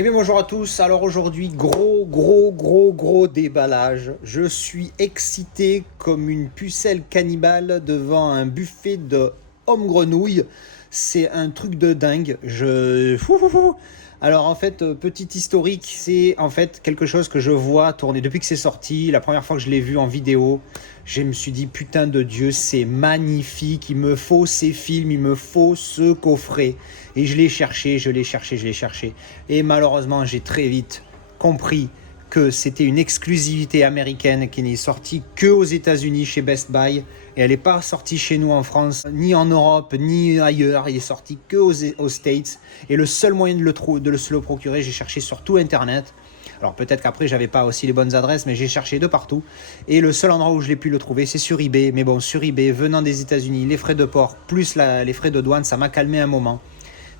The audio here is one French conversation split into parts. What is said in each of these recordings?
Eh bien bonjour à tous, alors aujourd'hui gros déballage. Je suis excité comme une pucelle cannibale devant un buffet de hommes grenouilles. C'est un truc de dingue. Alors en fait, petit historique, c'est en fait quelque chose que je vois tourner depuis que c'est sorti. La première fois que je l'ai vu en vidéo, je me suis dit putain de Dieu, c'est magnifique, il me faut ces films, il me faut ce coffret. Et je l'ai cherché, je l'ai cherché, je l'ai cherché. Et malheureusement, j'ai très vite compris que c'était une exclusivité américaine qui n'est sortie que aux États-Unis chez Best Buy. Et elle n'est pas sortie chez nous en France, ni en Europe, ni ailleurs. Il est sorti que aux States. Et le seul moyen de se le procurer, j'ai cherché sur tout Internet. Alors peut-être qu'après, j'avais pas aussi les bonnes adresses, mais j'ai cherché de partout. Et le seul endroit où je l'ai pu le trouver, c'est sur eBay. Mais bon, sur eBay, venant des États-Unis, les frais de port plus les frais de douane, ça m'a calmé un moment.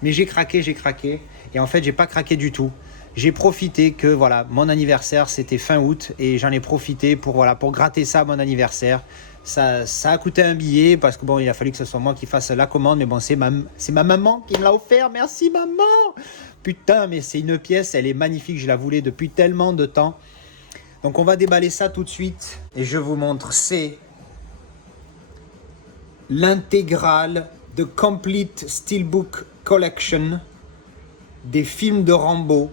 Mais j'ai craqué. Et en fait, j'ai pas craqué du tout. J'ai profité que voilà, mon anniversaire c'était fin août et j'en ai profité pour gratter ça à mon anniversaire. Ça a coûté un billet parce que bon, il a fallu que ce soit moi qui fasse la commande, mais bon, c'est ma maman qui me l'a offert. Merci maman. Putain, mais c'est une pièce, elle est magnifique, je la voulais depuis tellement de temps. Donc on va déballer ça tout de suite et je vous montre. C'est l'intégrale de Complete Steelbook Collection des films de Rambo,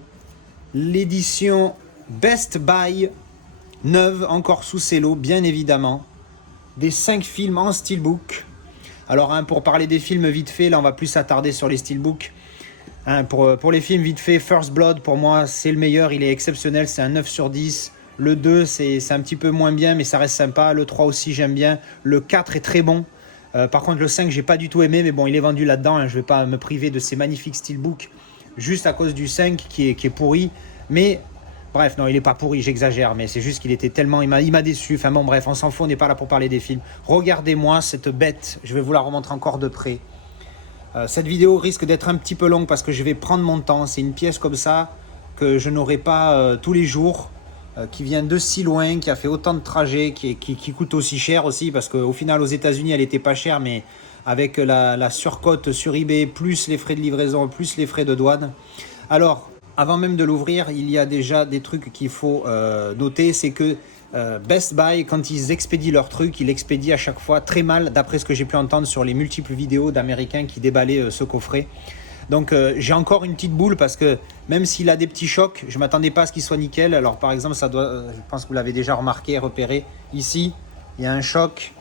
l'édition Best Buy, neuve, encore sous cello, bien évidemment, des 5 films en steelbook. Alors, pour parler des films vite fait, là on va plus s'attarder sur les steelbooks. Pour les films vite fait, First Blood, pour moi, c'est le meilleur, il est exceptionnel, c'est un 9 sur 10. Le 2, c'est un petit peu moins bien, mais ça reste sympa. Le 3 aussi, j'aime bien. Le 4 est très bon. Par contre, le 5, j'ai pas du tout aimé, mais bon, il est vendu là-dedans. Hein, je vais pas me priver de ces magnifiques steelbooks juste à cause du 5 qui est pourri. Mais bref, non, il est pas pourri, j'exagère, mais c'est juste qu'il était tellement. Il m'a déçu. Enfin bon, bref, on s'en fout, on n'est pas là pour parler des films. Regardez-moi cette bête, je vais vous la remontrer encore de près. Cette vidéo risque d'être un petit peu longue parce que je vais prendre mon temps. C'est une pièce comme ça que je n'aurai pas tous les jours, qui vient de si loin, qui a fait autant de trajets, qui coûte aussi cher aussi, parce qu'au final aux États-Unis elle était pas chère, mais avec la surcote sur eBay, plus les frais de livraison, plus les frais de douane. Alors, avant même de l'ouvrir, il y a déjà des trucs qu'il faut noter, c'est que Best Buy, quand ils expédient leurs trucs, ils l'expédient à chaque fois très mal, d'après ce que j'ai pu entendre sur les multiples vidéos d'Américains qui déballaient ce coffret. Donc j'ai encore une petite boule parce que même s'il a des petits chocs, je ne m'attendais pas à ce qu'il soit nickel. Alors par exemple, je pense que vous l'avez déjà remarqué, repéré, ici, il y a un choc.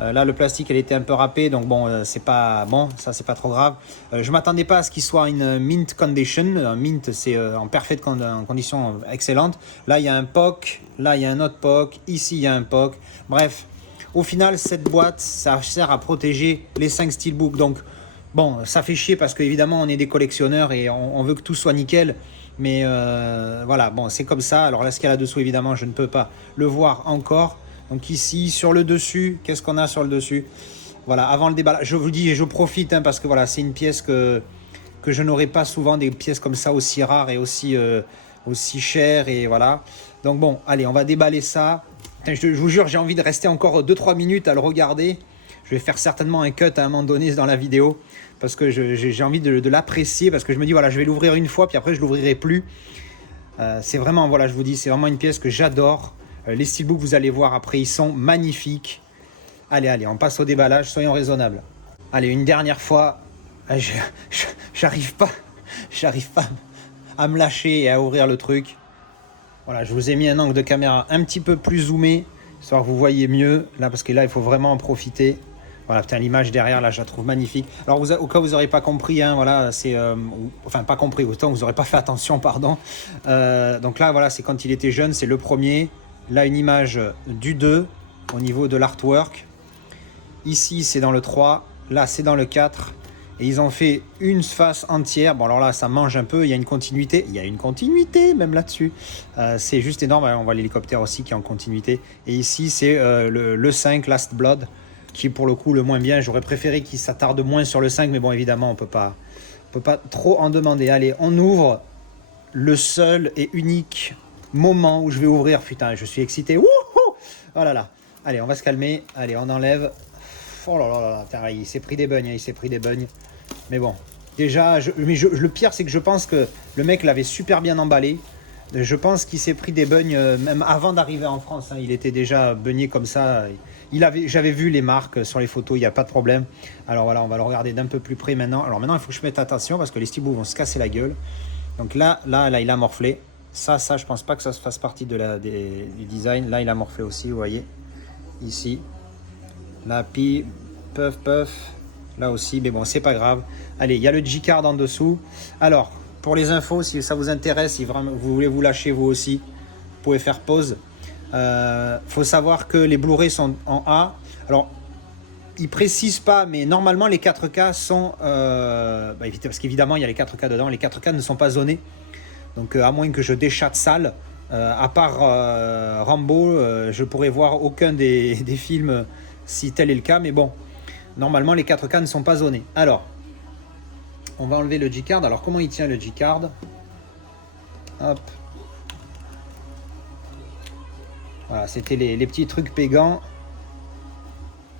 Là, le plastique, elle était un peu râpée, donc bon, c'est pas bon, ça c'est pas trop grave. Je m'attendais pas à ce qu'il soit une mint condition. Mint, c'est en parfaite condition excellente. Là, il y a un POC, là, il y a un autre POC, ici, il y a un POC. Bref, au final, cette boîte, ça sert à protéger les 5 steelbooks. Donc, bon, ça fait chier parce qu'évidemment, on est des collectionneurs et on veut que tout soit nickel. Mais voilà, bon, c'est comme ça. Alors là, ce qu'il y a là-dessous, évidemment, je ne peux pas le voir encore. Donc ici, sur le dessus, qu'est-ce qu'on a sur le dessus? Voilà, avant le déballage, je vous dis, et je profite, hein, parce que voilà, c'est une pièce que je n'aurai pas souvent, des pièces comme ça aussi rares et aussi chères, et voilà. Donc bon, allez, on va déballer ça. Putain, je vous jure, j'ai envie de rester encore 2-3 minutes à le regarder. Je vais faire certainement un cut à un moment donné dans la vidéo, parce que j'ai envie de l'apprécier, parce que je me dis, voilà, je vais l'ouvrir une fois, puis après je l'ouvrirai plus. C'est vraiment, voilà, je vous dis, c'est vraiment une pièce que j'adore. Les steelbooks, vous allez voir après, ils sont magnifiques. Allez, on passe au déballage, soyons raisonnables. Allez, une dernière fois, j'arrive pas à me lâcher et à ouvrir le truc. Voilà, je vous ai mis un angle de caméra un petit peu plus zoomé, histoire que vous voyez mieux, là, parce que là, il faut vraiment en profiter. Voilà, putain, l'image derrière, là, je la trouve magnifique. Alors, au cas où vous n'aurez pas compris, hein, voilà, c'est... enfin, pas compris, autant vous n'aurez pas fait attention, pardon. Donc là, voilà, c'est quand il était jeune, c'est le premier. Là, une image du 2 au niveau de l'artwork. Ici, c'est dans le 3. Là, c'est dans le 4. Et ils ont fait une face entière. Bon, alors là, ça mange un peu. Il y a une continuité. Il y a une continuité, même là-dessus. C'est juste énorme. On voit l'hélicoptère aussi qui est en continuité. Et ici, c'est le 5, Last Blood, qui est pour le coup le moins bien. J'aurais préféré qu'il s'attarde moins sur le 5. Mais bon, évidemment, on peut pas trop en demander. Allez, on ouvre le seul et unique moment où je vais ouvrir. Putain, je suis excité. Wouhou! Oh là là. Allez, on va se calmer. Allez, on enlève. Oh là là là. Putain, il s'est pris des bugnes. Mais bon. Déjà, le pire, c'est que je pense que le mec l'avait super bien emballé. Je pense qu'il s'est pris des bugnes même avant d'arriver en France. Hein. Il était déjà beugné comme ça. J'avais vu les marques sur les photos, il n'y a pas de problème. Alors voilà, on va le regarder d'un peu plus près maintenant. Alors maintenant, il faut que je mette attention parce que les steelbooks vont se casser la gueule. Donc là, il a morflé. Ça, je pense pas que ça se fasse partie du design. Là, il a morflé aussi, vous voyez. Ici. Là, puff. Là aussi, mais bon, c'est pas grave. Allez, il y a le G-Card en dessous. Alors, pour les infos, si ça vous intéresse, si vraiment vous voulez vous lâcher vous aussi, vous pouvez faire pause. Faut savoir que les Blu-ray sont en A. Alors, ils précisent pas, mais normalement les 4K sont... parce qu'évidemment, il y a les 4K dedans. Les 4K ne sont pas zonés. Donc, à moins que je déchatte sale, à part Rambo, je pourrais voir aucun des films si tel est le cas. Mais bon, normalement, les 4K ne sont pas zonés. Alors, on va enlever le G-Card. Alors, comment il tient le G-Card? Hop. Voilà, c'était les petits trucs pégants.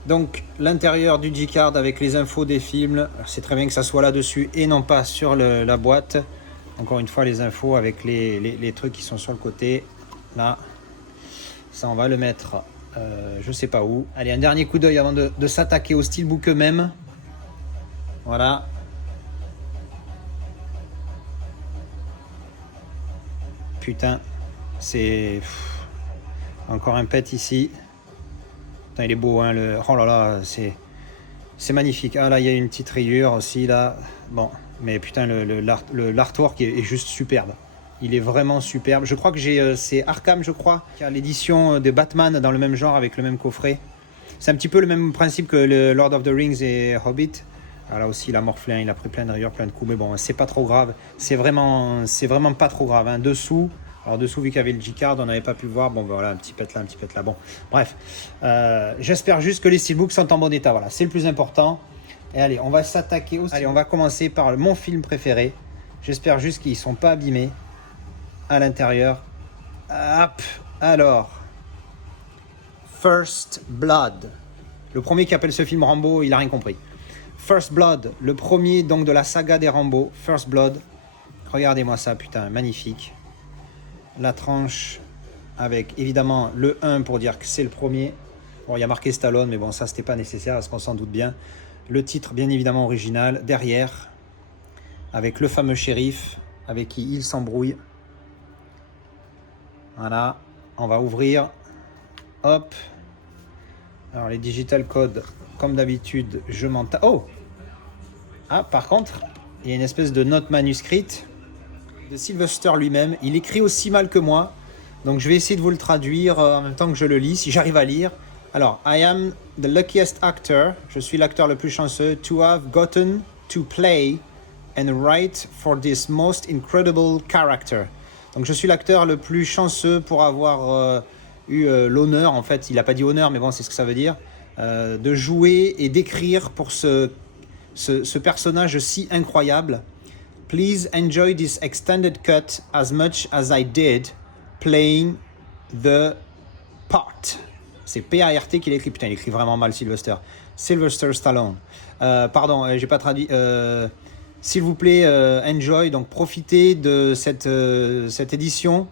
Donc, l'intérieur du G-Card avec les infos des films. C'est très bien que ça soit là-dessus et non pas sur la boîte. Encore une fois, les infos avec les trucs qui sont sur le côté. Là. Ça, on va le mettre... je sais pas où. Allez, un dernier coup d'œil avant de s'attaquer au steelbook eux-mêmes. Voilà. Putain, c'est... Encore un pet ici. Putain, il est beau, hein, oh là là, c'est magnifique. Ah là, il y a une petite rayure aussi, là. Bon, mais putain, l'artwork est juste superbe. Il est vraiment superbe. Je crois que c'est Arkham, je crois, qui a l'édition de Batman dans le même genre avec le même coffret. C'est un petit peu le même principe que le Lord of the Rings et Hobbit. Alors là aussi, il a morflé, il a pris plein de rayures, plein de coups, mais bon, c'est pas trop grave. C'est vraiment pas trop grave. Hein. Dessous, vu qu'il y avait le G-Card, on n'avait pas pu le voir. Bon, ben voilà, un petit pet là, un petit pet là. Bon, bref. J'espère juste que les steelbooks sont en bon état. Voilà, c'est le plus important. Et allez, on va s'attaquer aussi. Allez, on va commencer par mon film préféré. J'espère juste qu'ils ne sont pas abîmés à l'intérieur. Hop, alors. First Blood. Le premier qui appelle ce film Rambo, il a rien compris. First Blood, le premier donc de la saga des Rambo, First Blood. Regardez-moi ça, putain, magnifique. La tranche avec évidemment le 1 pour dire que c'est le premier. Bon, il y a marqué Stallone, mais bon, ça c'était pas nécessaire, parce qu'on s'en doute bien. Le titre, bien évidemment, original, derrière, avec le fameux shérif, avec qui il s'embrouille. Voilà, on va ouvrir. Hop. Alors, les digital codes, comme d'habitude, je m'en... Oh! Ah, par contre, il y a une espèce de note manuscrite de Sylvester lui-même. Il écrit aussi mal que moi, donc je vais essayer de vous le traduire en même temps que je le lis, si j'arrive à lire. Alors, I am the luckiest actor, je suis l'acteur le plus chanceux, to have gotten to play and write for this most incredible character. Donc je suis l'acteur le plus chanceux pour avoir eu l'honneur, en fait, il n'a pas dit honneur, mais bon, c'est ce que ça veut dire, de jouer et d'écrire pour ce personnage si incroyable. Please enjoy this extended cut as much as I did playing the part. C'est P-A-R-T qu'il écrit. Putain, il écrit vraiment mal, Sylvester. Sylvester Stallone. Pardon, j'ai pas traduit. S'il vous plaît, enjoy, donc profitez de cette édition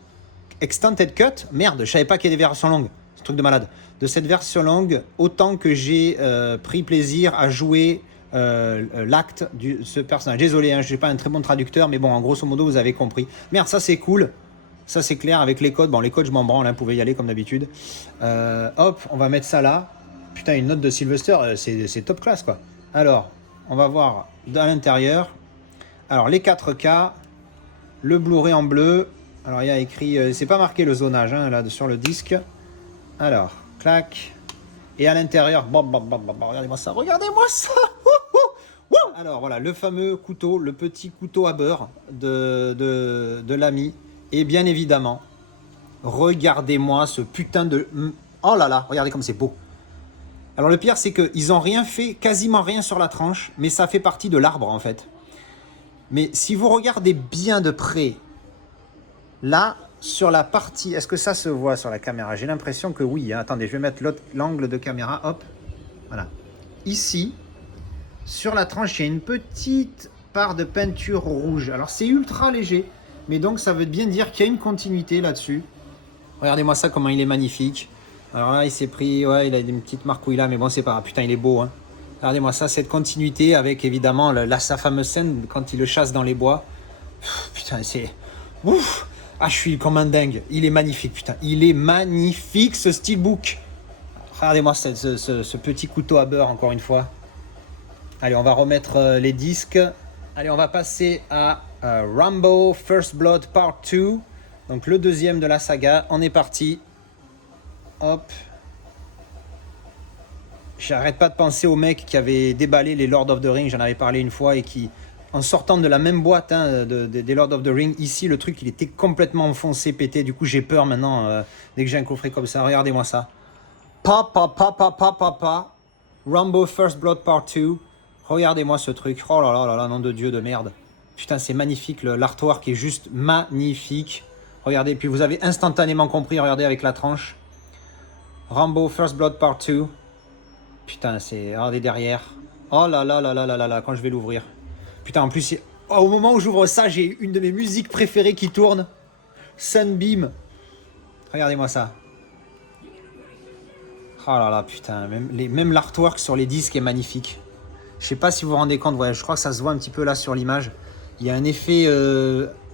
extended cut. Merde, je savais pas qu'il y a des versions longues. C'est un truc de malade. De cette version longue, autant que j'ai pris plaisir à jouer l'acte de ce personnage. Désolé, hein, je suis pas un très bon traducteur, mais bon, en grosso modo, vous avez compris. Merde, ça c'est cool. Ça c'est clair avec les codes. Bon, les codes, je m'en branle, hein, vous pouvez y aller comme d'habitude. Hop, on va mettre ça là. Putain, une note de Sylvester, c'est top classe quoi. Alors, on va voir à l'intérieur. Alors, les 4K, le Blu-ray en bleu. Alors, il y a écrit, c'est pas marqué le zonage hein, là sur le disque. Alors, clac. Et à l'intérieur, regardez-moi ça, regardez-moi ça. Alors voilà, le fameux couteau, le petit couteau à beurre de l'ami. Et bien évidemment, regardez-moi ce putain de... Oh là là, regardez comme c'est beau. Alors le pire, c'est qu'ils n'ont rien fait, quasiment rien sur la tranche, mais ça fait partie de l'arbre en fait. Mais si vous regardez bien de près, là, sur la partie... Est-ce que ça se voit sur la caméra? J'ai l'impression que oui. Hein. Attendez, je vais mettre l'angle de caméra. Hop, voilà. Ici, sur la tranche, il y a une petite par de peinture rouge. Alors c'est ultra léger, mais donc ça veut bien dire qu'il y a une continuité là-dessus. Regardez-moi ça, comment il est magnifique. Alors là, il s'est pris, ouais, il a une petite marcouille là, mais bon, c'est pas grave. Putain, il est beau, hein. Regardez-moi ça, cette continuité avec évidemment sa fameuse scène quand il le chasse dans les bois. Putain, c'est... Ouf. Ah, je suis comme un dingue. Il est magnifique, putain. Il est magnifique, ce steelbook. Regardez-moi ce petit couteau à beurre, encore une fois. Allez, on va remettre les disques. Allez, on va passer à Rambo First Blood Part 2. Donc, le deuxième de la saga. On est parti. Hop. J'arrête pas de penser au mec qui avait déballé les Lord of the Rings. J'en avais parlé une fois et qui... En sortant de la même boîte hein, des Lord of the Rings, ici le truc il était complètement enfoncé, pété. Du coup j'ai peur maintenant dès que j'ai un coffret comme ça. Regardez-moi ça. Rambo First Blood Part 2. Regardez-moi ce truc. Oh là là là là, nom de Dieu de merde. Putain, c'est magnifique. L'artwork est juste magnifique. Regardez, puis vous avez instantanément compris. Regardez avec la tranche. Rambo First Blood Part 2. Putain, c'est... Regardez derrière. Oh là là là là là là là, quand je vais l'ouvrir. Putain, en plus, au moment où j'ouvre ça, j'ai une de mes musiques préférées qui tourne. Sunbeam. Regardez-moi ça. Oh là là, putain. Même l'artwork sur les disques est magnifique. Je sais pas si vous vous rendez compte. Ouais, je crois que ça se voit un petit peu là sur l'image. Il y a un effet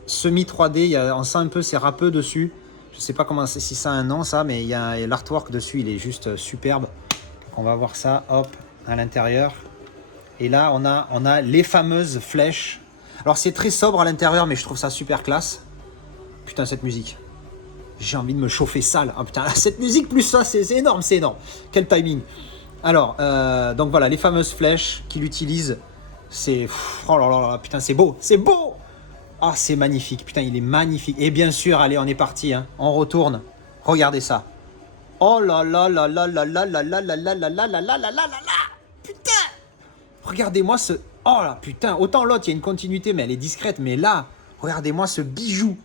semi 3D. On sent un peu ces râpeux dessus. Je sais pas comment, si ça a un nom, ça. Mais il y a l'artwork dessus. Il est juste superbe. Donc on va voir ça. Hop, à l'intérieur. Et là, on a les fameuses flèches. Alors, c'est très sobre à l'intérieur, mais je trouve ça super classe. Putain, cette musique. J'ai envie de me chauffer sale. Ah putain, cette musique plus ça, c'est énorme, c'est énorme. Quel timing. Alors, donc voilà, les fameuses flèches qu'il utilise. C'est... Oh là là là, putain, c'est beau, c'est beau. Ah, c'est magnifique, putain, il est magnifique. Et bien sûr, allez, on est parti, hein. On retourne. Regardez ça. Oh là là là là là là là là là là là là là là là là là. Putain. Regardez-moi ce... Oh là, putain, autant l'autre, il y a une continuité, mais elle est discrète. Mais là, regardez-moi ce bijou.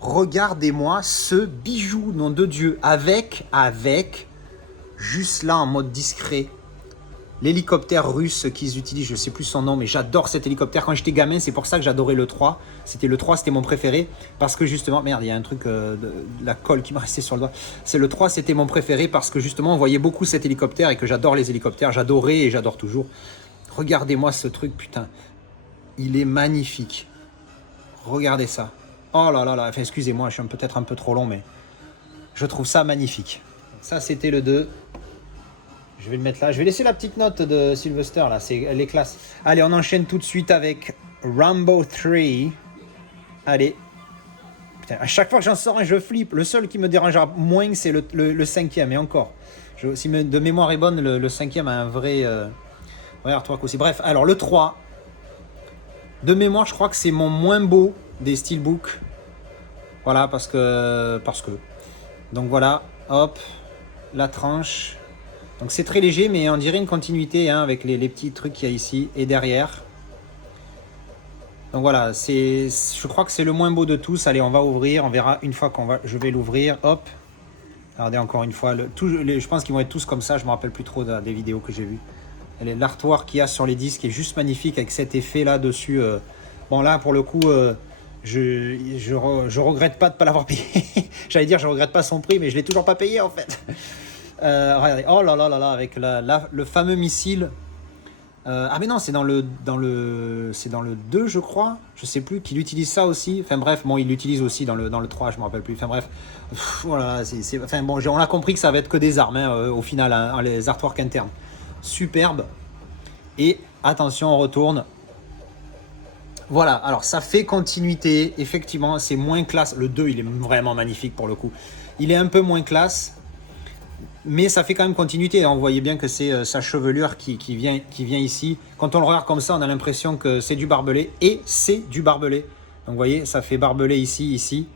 Regardez-moi ce bijou, nom de Dieu. Avec, juste là, en mode discret, l'hélicoptère russe qu'ils utilisent, je ne sais plus son nom, mais j'adore cet hélicoptère. Quand j'étais gamin, c'est pour ça que j'adorais le 3. Le 3, c'était mon préféré. Parce que justement, merde, il y a un truc, de la colle qui m'a resté sur le doigt. C'est le 3, c'était mon préféré parce que justement, on voyait beaucoup cet hélicoptère et que j'adore les hélicoptères. J'adorais et j'adore toujours. Regardez-moi ce truc, putain. Il est magnifique. Regardez ça. Oh là là là. Enfin, excusez-moi, je suis peut-être un peu trop long, mais je trouve ça magnifique. Ça, c'était le 2. Je vais le mettre là. Je vais laisser la petite note de Sylvester, là. Elle est classe. Allez, on enchaîne tout de suite avec Rambo 3. Allez. Putain, à chaque fois que j'en sors un, je flippe. Le seul qui me dérangera moins, c'est le cinquième. Et encore. Si de mémoire est bonne, le cinquième a un vrai... Regarde-toi aussi. Bref, alors le 3, de mémoire, je crois que c'est mon moins beau des steelbooks. Voilà, parce que... Donc voilà, hop, la tranche. Donc c'est très léger, mais on dirait une continuité hein, avec les petits trucs qu'il y a ici et derrière. Donc voilà, je crois que c'est le moins beau de tous. Allez, on va ouvrir, on verra une fois je vais l'ouvrir. Hop, regardez encore une fois. Je pense qu'ils vont être tous comme ça, je me rappelle plus trop des vidéos que j'ai vues. L'artwork qu'il y a sur les disques est juste magnifique avec cet effet là dessus. Bon là pour le coup je regrette pas de pas l'avoir payé. J'allais dire je regrette pas son prix mais je l'ai toujours pas payé en fait. Regardez, oh là là là là avec le fameux missile. Ah mais non c'est dans le 2 je crois. Je sais plus qu'il utilise ça aussi. Enfin bref bon il l'utilise aussi dans le 3 je me rappelle plus. Enfin bref voilà enfin bon on a compris que ça va être que des armes hein, au final hein, les artworks internes. Superbe. Et attention, on retourne. Voilà, alors ça fait continuité. Effectivement, c'est moins classe. Le 2, il est vraiment magnifique pour le coup. Il est un peu moins classe. Mais ça fait quand même continuité. On voyait bien que c'est sa chevelure qui vient ici. Quand on le regarde comme ça, on a l'impression que c'est du barbelé. Et c'est du barbelé. Donc vous voyez, ça fait barbelé ici.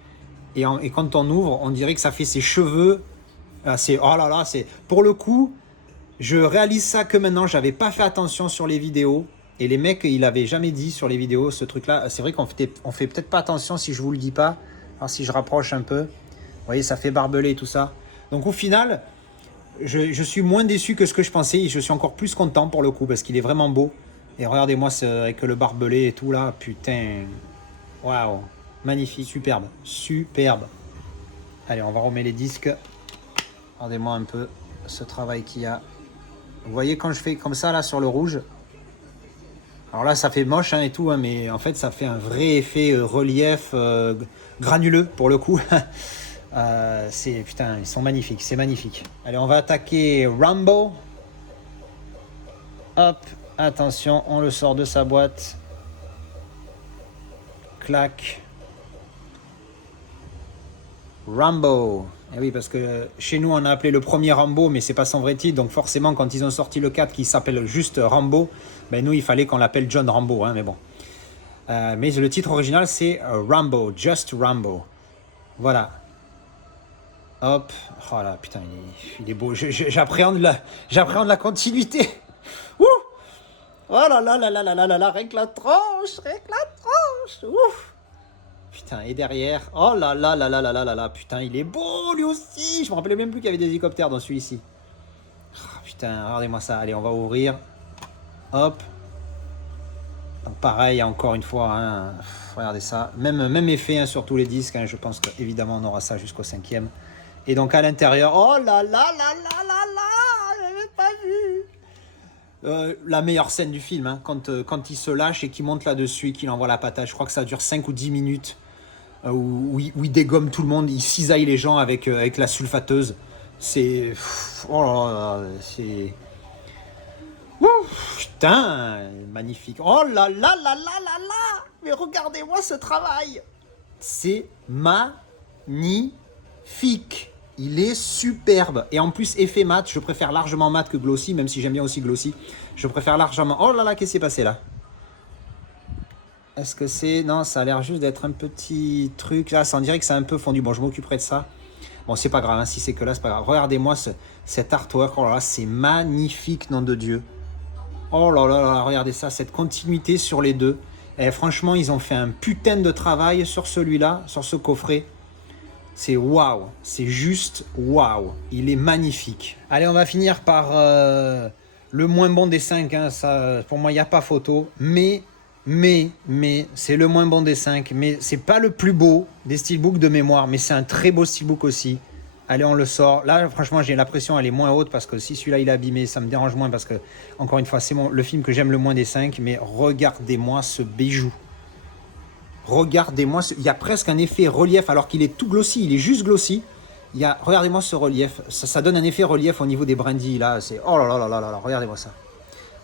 Et quand on ouvre, on dirait que ça fait ses cheveux. Oh là là, c'est... Pour le coup... Je réalise ça que maintenant, j'avais pas fait attention sur les vidéos. Et les mecs, ils l'avaient jamais dit sur les vidéos, ce truc-là. C'est vrai qu'on fait peut-être pas attention si je vous le dis pas. Alors si je rapproche un peu. Vous voyez, ça fait barbelé tout ça. Donc au final, je suis moins déçu que ce que je pensais. Et je suis encore plus content pour le coup, parce qu'il est vraiment beau. Et regardez-moi avec le barbelé et tout là, putain. Waouh, magnifique, superbe, superbe. Allez, on va remettre les disques. Regardez-moi un peu ce travail qu'il y a. Vous voyez quand je fais comme ça là sur le rouge. Alors là, ça fait moche hein, et tout, hein, mais en fait, ça fait un vrai effet relief granuleux pour le coup. Putain, ils sont magnifiques, c'est magnifique. Allez, on va attaquer Rambo. Hop, attention, on le sort de sa boîte. Clac. Rambo. Et oui, parce que chez nous, on a appelé le premier Rambo, mais c'est pas son vrai titre. Donc forcément, quand ils ont sorti le 4 qui s'appelle juste Rambo, ben nous, il fallait qu'on l'appelle John Rambo, hein, mais bon. Mais le titre original, c'est Rambo, Just Rambo. Voilà. Hop. Oh là, putain, il est beau. J'appréhende la continuité. Ouh. Oh là là là là là là là là, rien que la tranche, ouf. Putain, et derrière, oh là là là là là là là là, putain, il est beau lui aussi. Je me rappelais même plus qu'il y avait des hélicoptères dans celui-ci. Oh, putain, regardez-moi ça. Allez, on va ouvrir. Hop. Donc pareil, encore une fois, hein, regardez ça. Même effet hein, sur tous les disques. Hein, je pense qu'évidemment, on aura ça jusqu'au 5e. Et donc à l'intérieur, oh là là là là là là, j'avais pas vu. La meilleure scène du film, hein, quand il se lâche et qu'il monte là-dessus et qu'il envoie la patate. Je crois que ça dure 5 ou 10 minutes. Où il dégomme tout le monde, il cisaille les gens avec la sulfateuse. C'est... Oh là là, c'est... Ouf, putain, magnifique. Oh là là là là là là. Mais regardez-moi ce travail. C'est magnifique. Il est superbe. Et en plus, effet mat, je préfère largement mat que glossy, même si j'aime bien aussi glossy. Je préfère largement... Oh là là, qu'est-ce qui s'est passé là? Est-ce que c'est... Non, ça a l'air juste d'être un petit truc. Là, ça on dirait que c'est un peu fondu. Bon, je m'occuperai de ça. Bon, c'est pas grave. Hein, si c'est que là, c'est pas grave. Regardez-moi cet artwork. Oh là là, c'est magnifique, nom de Dieu. Oh là là là, regardez ça. Cette continuité sur les deux. Et franchement, ils ont fait un putain de travail sur celui-là, sur ce coffret. C'est waouh. C'est juste waouh. Il est magnifique. Allez, on va finir par le moins bon des 5. Hein. Ça, pour moi, il n'y a pas photo. Mais c'est le moins bon des 5, mais c'est pas le plus beau des steelbooks de mémoire, mais c'est un très beau steelbook aussi. Allez, on le sort. Là, franchement, j'ai l'impression elle est moins haute parce que si celui-là il est abîmé, ça me dérange moins parce que, encore une fois, c'est le film que j'aime le moins des 5, mais regardez-moi ce bijou. Regardez-moi, il y a presque un effet relief alors qu'il est tout glossy, il est juste glossy. Regardez-moi ce relief, ça donne un effet relief au niveau des brindilles là, c'est oh là là là là là, regardez-moi ça.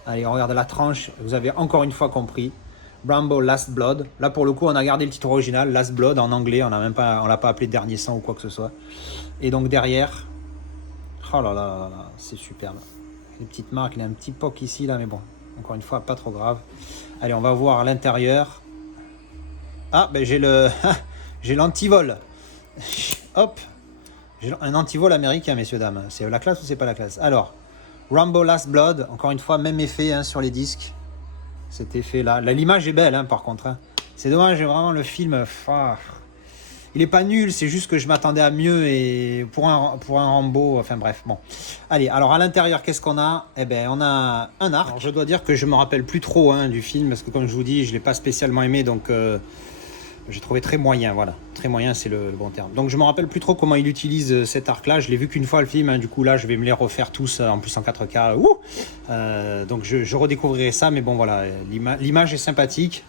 Allez, on regarde la tranche, vous avez encore une fois compris. Rambo Last Blood. Là, pour le coup, on a gardé le titre original, Last Blood en anglais. On l'a pas appelé Dernier Sang ou quoi que ce soit. Et donc derrière, oh là là là là, c'est superbe. Les petites marques, il y a un petit poc ici, là, mais bon, encore une fois, pas trop grave. Allez, on va voir l'intérieur. Ah, ben j'ai l'antivol. Hop, j'ai un antivol américain, messieurs, dames. C'est la classe ou c'est pas la classe? Alors, Rambo Last Blood, encore une fois, même effet hein, sur les disques. Cet effet là, l'image est belle hein, par contre hein. C'est dommage vraiment le film il est pas nul, c'est juste que je m'attendais à mieux et pour un Rambo, enfin bref bon. Allez, alors à l'intérieur qu'est-ce qu'on a? Eh ben on a un arc. Alors, je dois dire que je me rappelle plus trop hein, du film parce que comme je vous dis je l'ai pas spécialement aimé donc j'ai trouvé très moyen, voilà. Très moyen, c'est le bon terme. Donc je me rappelle plus trop comment il utilise cet arc-là. Je l'ai vu qu'une fois le film, hein. Du coup là je vais me les refaire tous en plus en 4K. Donc je redécouvrirai ça, mais bon voilà, l'image est sympathique.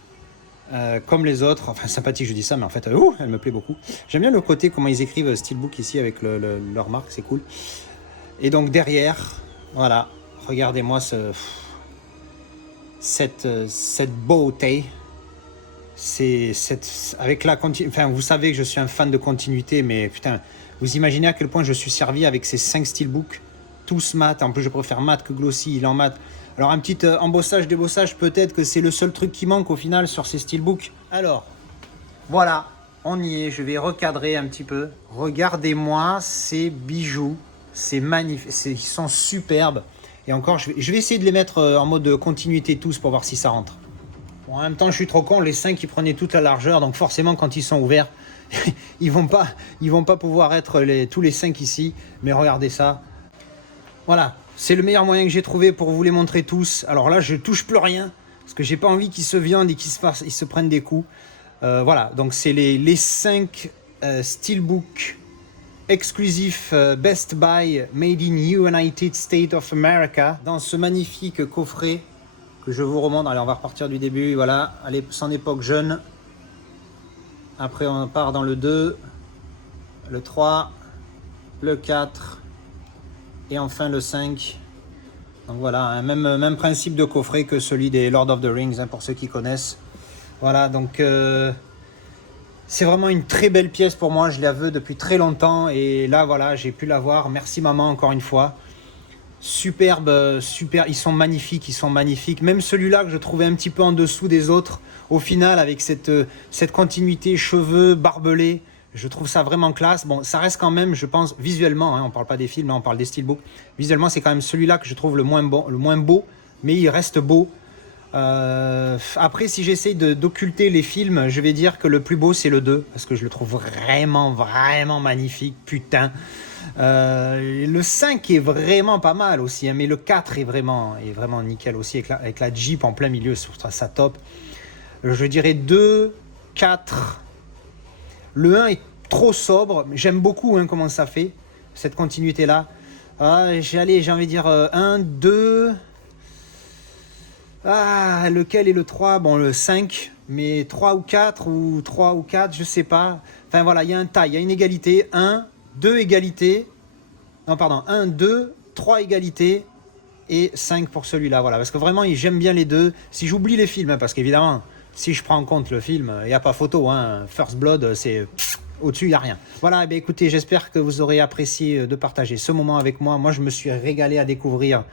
Comme les autres, enfin sympathique je dis ça, mais en fait elle me plaît beaucoup. J'aime bien le côté comment ils écrivent Steelbook ici avec leur marque, c'est cool. Et donc derrière, voilà, regardez-moi cette beauté. Avec enfin, vous savez que je suis un fan de continuité, mais putain, vous imaginez à quel point je suis servi avec ces 5 steelbooks, tous mat. En plus, je préfère mat que glossy, il est en mat. Alors, un petit embossage, débossage, peut-être que c'est le seul truc qui manque au final sur ces steelbooks. Alors, voilà, on y est. Je vais recadrer un petit peu. Regardez-moi ces bijoux, c'est magnifique, ils sont superbes. Et encore, je vais essayer de les mettre en mode continuité tous pour voir si ça rentre. Bon, en même temps, je suis trop con, les 5 ils prenaient toute la largeur, donc forcément quand ils sont ouverts, ils vont pas pouvoir être tous les 5 ici, mais regardez ça. Voilà, c'est le meilleur moyen que j'ai trouvé pour vous les montrer tous. Alors là, je touche plus rien, parce que j'ai pas envie qu'ils se viandent et ils se prennent des coups. Voilà, donc c'est les 5 Steelbook exclusifs Best Buy Made in United States of America dans ce magnifique coffret que je vous remonte. Allez, on va repartir du début. Voilà, allez, son époque jeune. Après, on part dans le 2, le 3, le 4 et enfin le 5. Donc voilà, un même principe de coffret que celui des Lord of the Rings, hein, pour ceux qui connaissent. Voilà, donc c'est vraiment une très belle pièce pour moi. Je la veux depuis très longtemps et là, voilà, j'ai pu la voir. Merci maman, encore une fois. Superbe, super, ils sont magnifiques. Même celui-là que je trouvais un petit peu en dessous des autres, au final, avec cette continuité cheveux, barbelés, je trouve ça vraiment classe. Bon, ça reste quand même, je pense, visuellement, hein, on parle pas des films, là, on parle des steelbooks. Visuellement, c'est quand même celui-là que je trouve le moins beau, mais il reste beau. Après, si j'essaye d'occulter les films, je vais dire que le plus beau, c'est le 2, parce que je le trouve vraiment magnifique, putain. Le 5 est vraiment pas mal aussi, hein, mais le 4 est vraiment nickel aussi, avec la Jeep en plein milieu, sur ça top. Je dirais 2, 4. Le 1 est trop sobre, j'aime beaucoup, hein, comment ça fait, cette continuité-là. J'ai envie de dire 1, 2... lequel est le 3? Bon, le 5, mais 3 ou 4, ou 3 ou 4, je sais pas. Enfin voilà, il y a un taille, il y a une égalité. 1, 2 égalités. Non, pardon, 1, 2, 3 égalités. Et 5 pour celui-là, voilà. Parce que vraiment, j'aime bien les deux. Si j'oublie les films, hein, parce qu'évidemment, si je prends en compte le film, il n'y a pas photo, hein. First Blood, c'est... Au-dessus, il n'y a rien. Voilà, eh écoutez, j'espère que vous aurez apprécié de partager ce moment avec moi. Moi, je me suis régalé à découvrir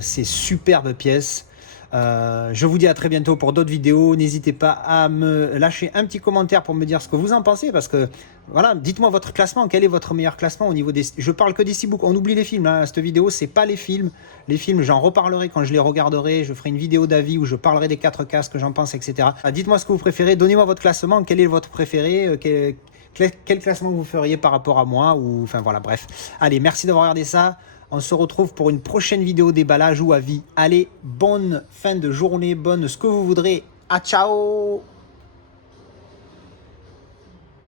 ces superbes pièces. Je vous dis à très bientôt pour d'autres vidéos. N'hésitez pas à me lâcher un petit commentaire pour me dire ce que vous en pensez, parce que voilà, dites-moi votre classement. Quel est votre meilleur classement au niveau des... Je parle que des steelbooks, on oublie les films, hein. Cette vidéo, c'est pas les films. Les films, j'en reparlerai quand je les regarderai. Je ferai une vidéo d'avis où je parlerai des 4K, ce que j'en pense, etc. Dites-moi ce que vous préférez, donnez-moi votre classement. Quel est votre préféré? Quel classement vous feriez par rapport à moi, ou enfin voilà, bref. Allez, merci d'avoir regardé ça. On se retrouve pour une prochaine vidéo déballage ou avis. Allez, bonne fin de journée, bonne ce que vous voudrez. À ciao!